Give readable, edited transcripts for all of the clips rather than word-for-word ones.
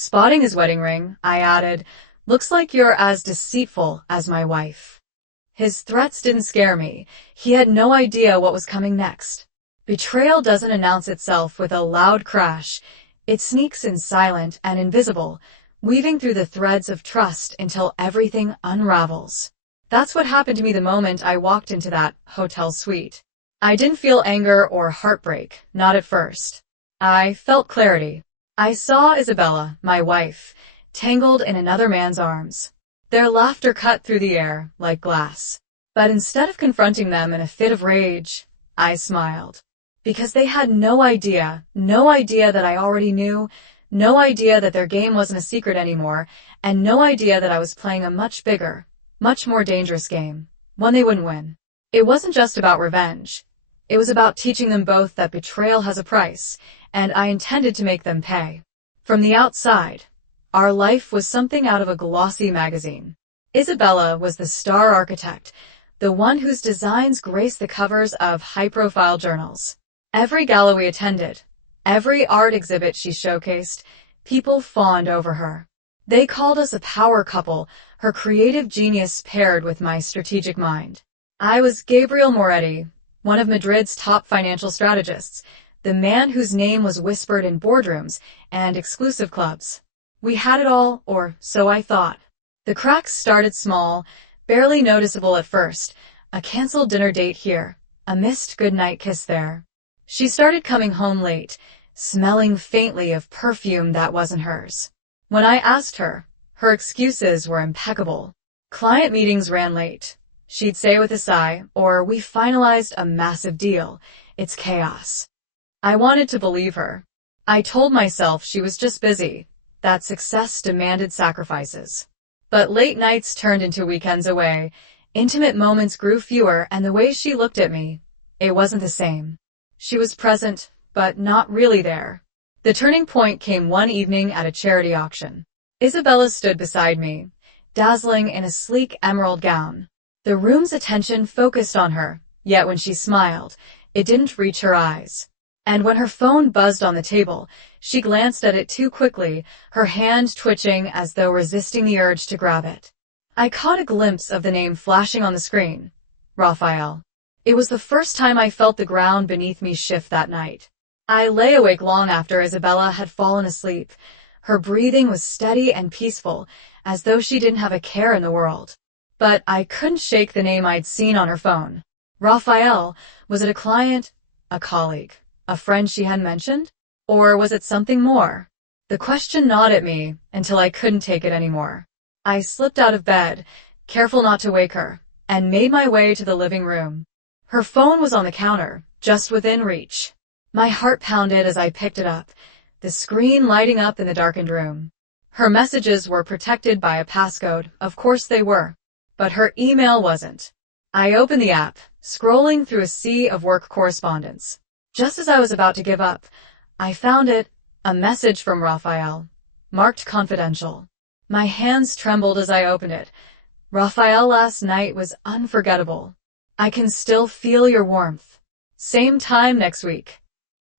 Spotting his wedding ring, I added, "Looks like you're as deceitful as my wife." His threats didn't scare me. He had no idea what was coming next. Betrayal doesn't announce itself with a loud crash. It sneaks in silent and invisible, weaving through the threads of trust until everything unravels. That's what happened to me the moment I walked into that hotel suite. I didn't feel anger or heartbreak, not at first. I felt clarity. I saw Isabella, my wife, tangled in another man's arms. Their laughter cut through the air like glass. But instead of confronting them in a fit of rage, I smiled. Because they had no idea that I already knew, no idea that their game wasn't a secret anymore, and no idea that I was playing a much bigger, much more dangerous game, one they wouldn't win. It wasn't just about revenge. It was about teaching them both that betrayal has a price, and I intended to make them pay. From the outside, our life was something out of a glossy magazine. Isabella was the star architect, the one whose designs graced the covers of high-profile journals. Every gala we attended, every art exhibit she showcased, people fawned over her. They called us a power couple, her creative genius paired with my strategic mind. I was Gabriel Moretti, one of Madrid's top financial strategists, the man whose name was whispered in boardrooms and exclusive clubs. We had it all, or so I thought. The cracks started small, barely noticeable at first. A canceled dinner date here, a missed goodnight kiss there. She started coming home late, smelling faintly of perfume that wasn't hers. When I asked her, her excuses were impeccable. Client meetings ran late, she'd say with a sigh, or we finalized a massive deal. It's chaos. I wanted to believe her. I told myself she was just busy, that success demanded sacrifices. But late nights turned into weekends away, intimate moments grew fewer, and the way she looked at me, it wasn't the same. She was present, but not really there. The turning point came one evening at a charity auction. Isabella stood beside me, dazzling in a sleek emerald gown. The room's attention focused on her, yet when she smiled, it didn't reach her eyes. And when her phone buzzed on the table, she glanced at it too quickly, her hand twitching as though resisting the urge to grab it. I caught a glimpse of the name flashing on the screen. Raphael. It was the first time I felt the ground beneath me shift that night. I lay awake long after Isabella had fallen asleep. Her breathing was steady and peaceful, as though she didn't have a care in the world. But I couldn't shake the name I'd seen on her phone. Raphael, was it a client, a colleague, a friend she hadn't mentioned? Or was it something more? The question gnawed at me until I couldn't take it anymore. I slipped out of bed, careful not to wake her, and made my way to the living room. Her phone was on the counter, just within reach. My heart pounded as I picked it up, the screen lighting up in the darkened room. Her messages were protected by a passcode, of course they were. But her email wasn't. I opened the app, scrolling through a sea of work correspondence. Just as I was about to give up, I found it, a message from Raphael, marked confidential. My hands trembled as I opened it. Raphael, last night was unforgettable. I can still feel your warmth. Same time next week.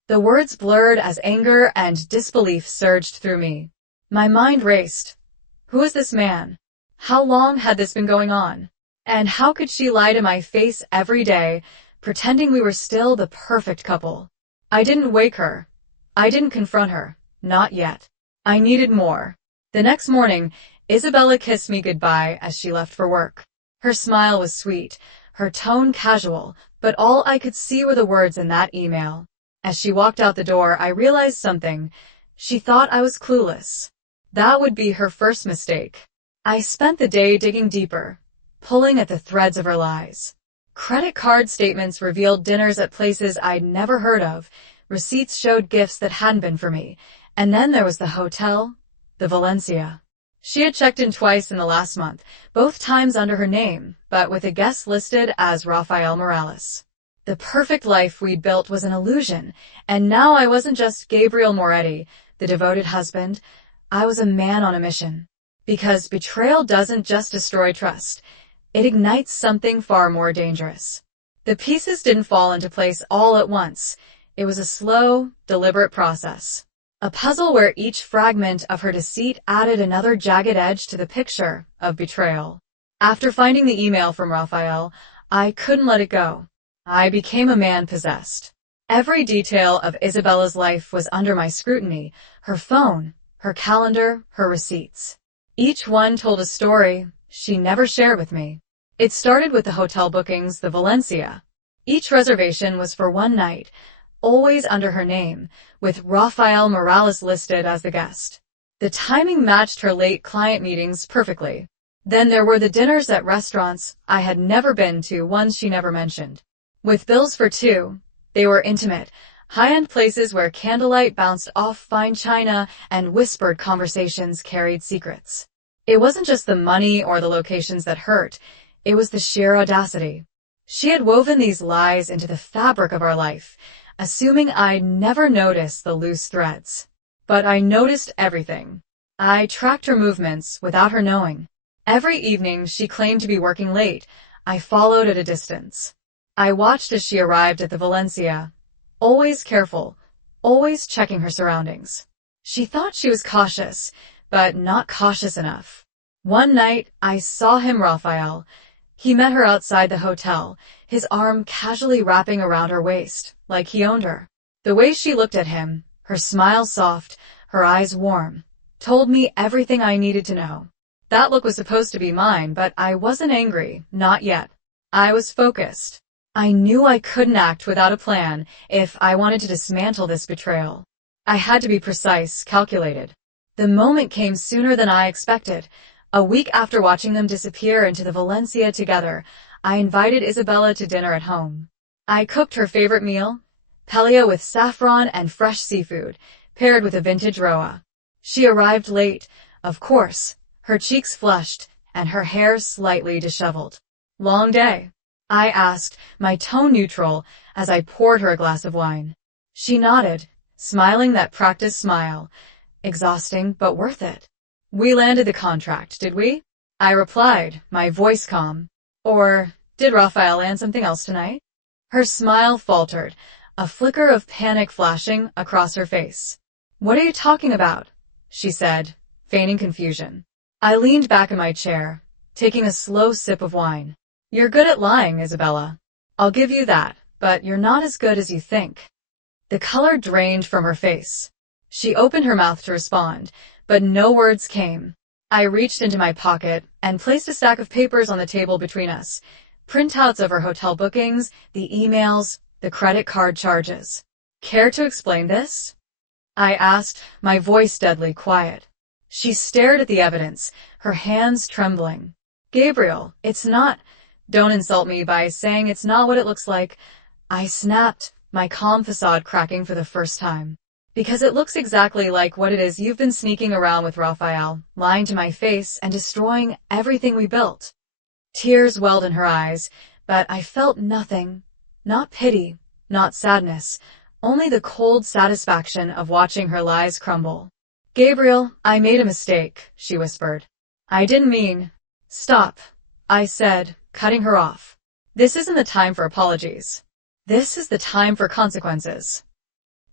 The words blurred as anger and disbelief surged through me. My mind raced. Who is this man? How long had this been going on? And how could she lie to my face every day, pretending we were still the perfect couple? I didn't wake her. I didn't confront her. Not yet. I needed more. The next morning, Isabella kissed me goodbye as she left for work. Her smile was sweet, her tone casual, but all I could see were the words in that email. As she walked out the door, I realized something. She thought I was clueless. That would be her first mistake. I spent the day digging deeper, pulling at the threads of her lies. Credit card statements revealed dinners at places I'd never heard of. Receipts showed gifts that hadn't been for me. And then there was the hotel, the Valencia. She had checked in twice in the last month, both times under her name, but with a guest listed as Rafael Morales. The perfect life we'd built was an illusion, and now I wasn't just Gabriel Moretti, the devoted husband. I was a man on a mission. Because betrayal doesn't just destroy trust. It ignites something far more dangerous. The pieces didn't fall into place all at once. It was a slow, deliberate process. A puzzle where each fragment of her deceit added another jagged edge to the picture of betrayal. After finding the email from Raphael, I couldn't let it go. I became a man possessed. Every detail of Isabella's life was under my scrutiny: her phone, her calendar, her receipts. Each one told a story she never shared with me. It started with the hotel bookings, the Valencia. Each reservation was for one night, always under her name, with Rafael Morales listed as the guest. The timing matched her late client meetings perfectly. Then there were the dinners at restaurants I had never been to, ones she never mentioned. With bills for two, they were intimate, high-end places where candlelight bounced off fine china and whispered conversations carried secrets. It wasn't just the money or the locations that hurt, it was the sheer audacity. She had woven these lies into the fabric of our life, assuming I'd never notice the loose threads. But I noticed everything. I tracked her movements without her knowing. Every evening she claimed to be working late. I followed at a distance. I watched as she arrived at the Valencia, always careful, always checking her surroundings. She thought she was cautious, but not cautious enough. One night, I saw him, Raphael. He met her outside the hotel, his arm casually wrapping around her waist, like he owned her. The way she looked at him, her smile soft, her eyes warm, told me everything I needed to know. That look was supposed to be mine, but I wasn't angry, not yet. I was focused. I knew I couldn't act without a plan if I wanted to dismantle this betrayal. I had to be precise, calculated. The moment came sooner than I expected. A week after watching them disappear into the Valencia together, I invited Isabella to dinner at home. I cooked her favorite meal, paella with saffron and fresh seafood, paired with a vintage roa. She arrived late, of course, her cheeks flushed and her hair slightly disheveled. "Long day?" I asked, my tone neutral, as I poured her a glass of wine. She nodded, smiling that practiced smile. "Exhausting, but worth it." "We landed the contract, did we?" I replied, my voice calm. "Or did Raphael land something else tonight?" Her smile faltered, a flicker of panic flashing across her face. "What are you talking about?" she said, feigning confusion. I leaned back in my chair, taking a slow sip of wine. "You're good at lying, Isabella. I'll give you that, but you're not as good as you think." The color drained from her face. She opened her mouth to respond, but no words came. I reached into my pocket and placed a stack of papers on the table between us. Printouts of her hotel bookings, the emails, the credit card charges. "Care to explain this?" I asked, my voice deadly quiet. She stared at the evidence, her hands trembling. "Gabriel, it's not—" "Don't insult me by saying it's not what it looks like," I snapped, my calm facade cracking for the first time. "Because it looks exactly like what it is you've been sneaking around with Raphael, lying to my face and destroying everything we built." Tears welled in her eyes, but I felt nothing. Not pity, not sadness, only the cold satisfaction of watching her lies crumble. "Gabriel, I made a mistake," she whispered. "I didn't mean—" "Stop," I said, cutting her off. "This isn't the time for apologies. This is the time for consequences."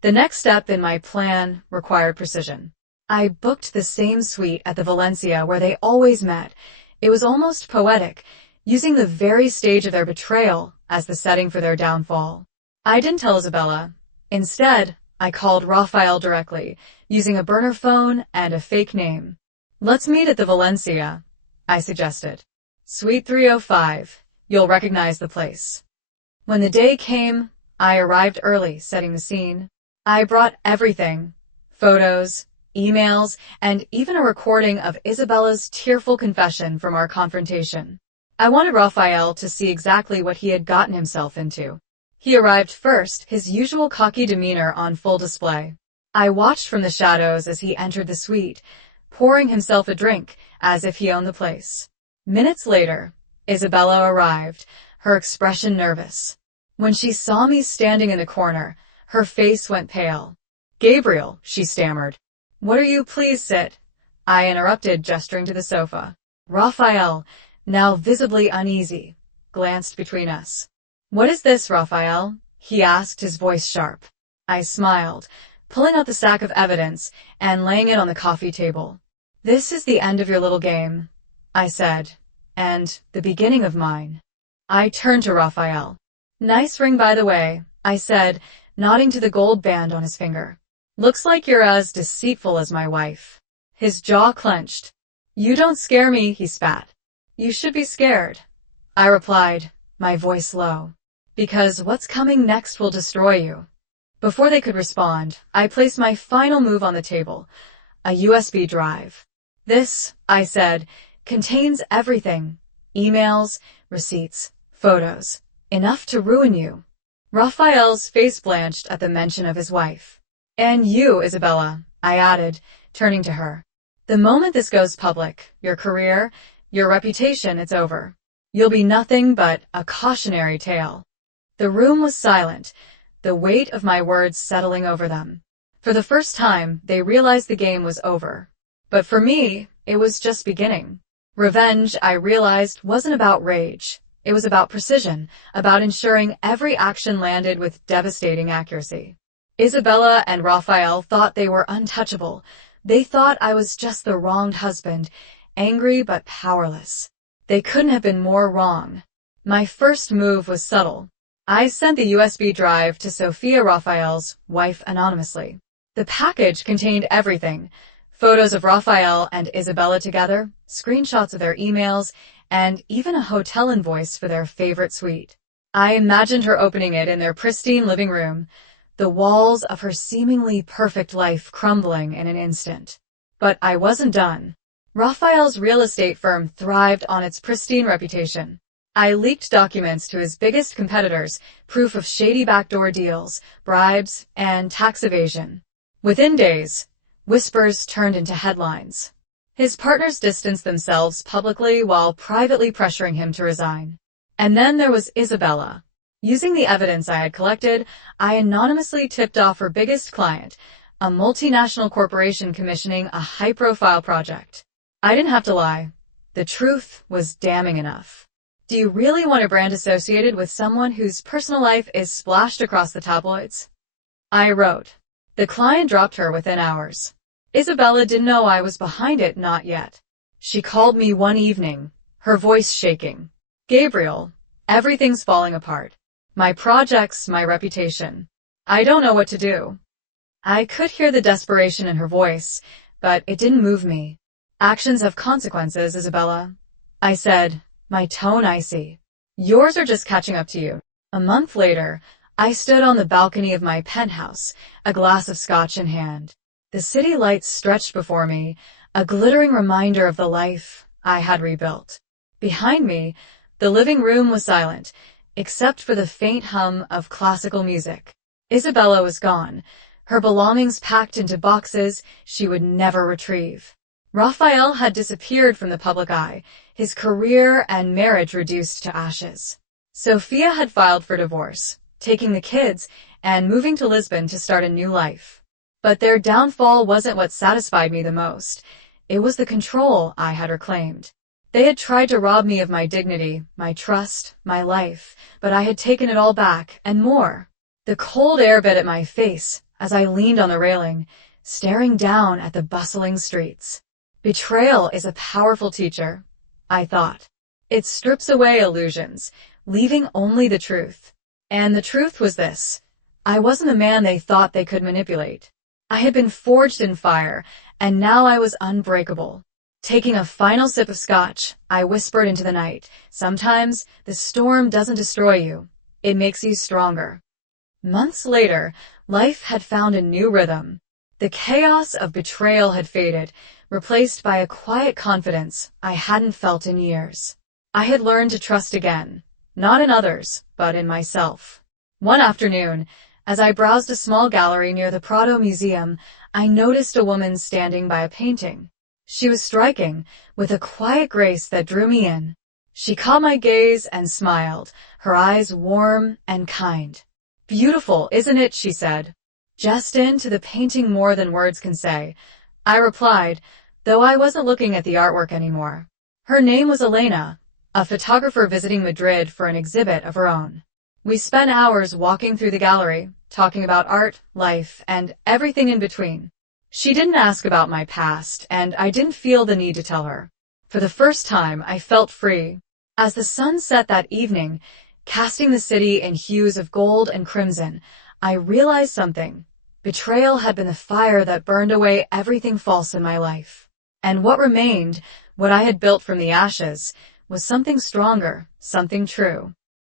The next step in my plan required precision. I booked the same suite at the Valencia where they always met. It was almost poetic, using the very stage of their betrayal as the setting for their downfall. I didn't tell Isabella. Instead, I called Raphael directly, using a burner phone and a fake name. "Let's meet at the Valencia," I suggested. "Suite 305. You'll recognize the place." When the day came, I arrived early, setting the scene. I brought everything: photos, emails, and even a recording of Isabella's tearful confession from our confrontation. I wanted Raphael to see exactly what he had gotten himself into. He arrived first, his usual cocky demeanor on full display. I watched from the shadows as he entered the suite, pouring himself a drink as if he owned the place. Minutes later, Isabella arrived, her expression nervous. When she saw me standing in the corner, her face went pale. "Gabriel," she stammered. "What are you? Please sit," I interrupted, gesturing to the sofa. Raphael, now visibly uneasy, glanced between us. "What is this, Raphael?" he asked, his voice sharp. I smiled. pulling out the stack of evidence and laying it on the coffee table. "This is the end of your little game," I said, "and the beginning of mine." I turned to Raphael. "Nice ring, by the way," I said, nodding to the gold band on his finger. "Looks like you're as deceitful as my wife." His jaw clenched. "You don't scare me," he spat. "You should be scared," I replied, my voice low, "because what's coming next will destroy you." Before they could respond, I placed my final move on the table, a USB drive. "This," I said, "contains everything. Emails, receipts, photos. Enough to ruin you." Raphael's face blanched at the mention of his wife. "And you, Isabella," I added, turning to her. "The moment this goes public, your career, your reputation, it's over. You'll be nothing but a cautionary tale." The room was silent, the weight of my words settling over them. For the first time, they realized the game was over. But for me, it was just beginning. Revenge, I realized, wasn't about rage. It was about precision, about ensuring every action landed with devastating accuracy. Isabella and Raphael thought they were untouchable. They thought I was just the wronged husband, angry but powerless. They couldn't have been more wrong. My first move was subtle. I sent the USB drive to Sophia, Raphael's wife, anonymously. The package contained everything: photos of Raphael and Isabella together, screenshots of their emails, and even a hotel invoice for their favorite suite. I imagined her opening it in their pristine living room, the walls of her seemingly perfect life crumbling in an instant. But I wasn't done. Raphael's real estate firm thrived on its pristine reputation. I leaked documents to his biggest competitors, proof of shady backdoor deals, bribes, and tax evasion. Within days, whispers turned into headlines. His partners distanced themselves publicly while privately pressuring him to resign. And then there was Isabella. Using the evidence I had collected, I anonymously tipped off her biggest client, a multinational corporation commissioning a high-profile project. I didn't have to lie. The truth was damning enough. Do you really want a brand associated with someone whose personal life is splashed across the tabloids? I wrote. The client dropped her within hours. Isabella didn't know I was behind it, not yet. She called me one evening, her voice shaking. "Gabriel, everything's falling apart. My projects, my reputation. I don't know what to do." I could hear the desperation in her voice, but it didn't move me. "Actions have consequences, Isabella," I said, my tone icy. "Yours are just catching up to you." A month later, I stood on the balcony of my penthouse, a glass of scotch in hand. The city lights stretched before me, a glittering reminder of the life I had rebuilt. Behind me, the living room was silent, except for the faint hum of classical music. Isabella was gone, her belongings packed into boxes she would never retrieve. Raphael had disappeared from the public eye, his career and marriage reduced to ashes. Sophia had filed for divorce, taking the kids and moving to Lisbon to start a new life. But their downfall wasn't what satisfied me the most. It was the control I had reclaimed. They had tried to rob me of my dignity, my trust, my life, but I had taken it all back, and more. The cold air bit at my face as I leaned on the railing, staring down at the bustling streets. Betrayal is a powerful teacher, I thought. It strips away illusions, leaving only the truth. And the truth was this: I wasn't the man they thought they could manipulate. I had been forged in fire, and now I was unbreakable. Taking a final sip of scotch, I whispered into the night, "Sometimes the storm doesn't destroy you. It makes you stronger." Months later, life had found a new rhythm. The chaos of betrayal had faded, replaced by a quiet confidence I hadn't felt in years. I had learned to trust again, not in others, but in myself. One afternoon, as I browsed a small gallery near the Prado Museum, I noticed a woman standing by a painting. She was striking, with a quiet grace that drew me in. She caught my gaze and smiled, her eyes warm and kind. "Beautiful, isn't it?" she said. "Just into the painting more than words can say," I replied, though I wasn't looking at the artwork anymore. Her name was Elena, a photographer visiting Madrid for an exhibit of her own. We spent hours walking through the gallery, talking about art, life, and everything in between. She didn't ask about my past, and I didn't feel the need to tell her. For the first time, I felt free. As the sun set that evening, casting the city in hues of gold and crimson, I realized something. Betrayal had been the fire that burned away everything false in my life. And what remained, what I had built from the ashes, was something stronger, something true.